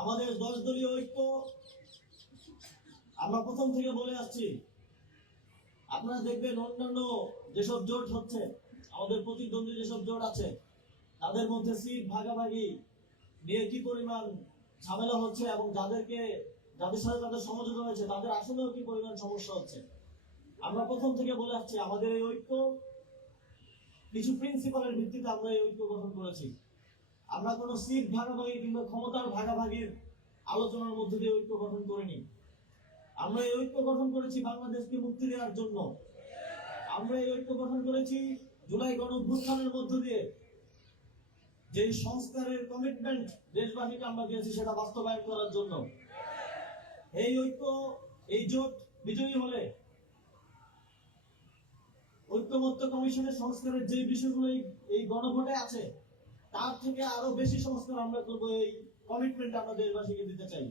আমাদের 10 দলীয় ঐক্য আমরা প্রথম থেকে বলে আসছি। আপনারা দেখবেন অন্যান্য যেসব জোট হচ্ছে, আমাদের প্রতিদ্বন্দ্বী যেসব জোট আছে, তাদের মধ্যে সিট ভাগাভাগি নিয়ে কি পরিমাণ ঝামেলা হচ্ছে এবং যাদের সাথে তাদের সমঝোতা হয়েছে তাদের আসলেও কি পরিমাণ সমস্যা হচ্ছে। আমরা প্রথম থেকে বলে আসছি আমাদের এই ঐক্য কিছু প্রিন্সিপালের ভিত্তিতে আমরা এই ঐক্য গঠন করেছি। আমরা কোনো সিট ভাগাভাগি কিংবা ক্ষমতার ভাগাভাগির আলোচনার মধ্যে দিয়ে ঐক্য গঠন করিনি। আমরা এই ঐক্য গঠন করেছি বাংলাদেশকে মুক্তি দেওয়ার জন্য। আমরা এই ঐক্য গঠন করেছি জুলাই গণঅভ্যুত্থানের মধ্য দিয়ে যে সংস্কারের কমিটমেন্ট দেশবাসীকে আমরা দিয়েছি সেটা বাস্তবায়ন করার জন্য। এই ঐক্য, এই জোট বিজয়ী হলে ঐক্যমত্য কমিশনের সংস্কারের যে বিষয়গুলো এই গণভোটে আছে তার থেকে আরো বেশি সংস্কার আমরা করবো। এই কমিটমেন্ট আমরা দেশবাসীকে দিতে চাই।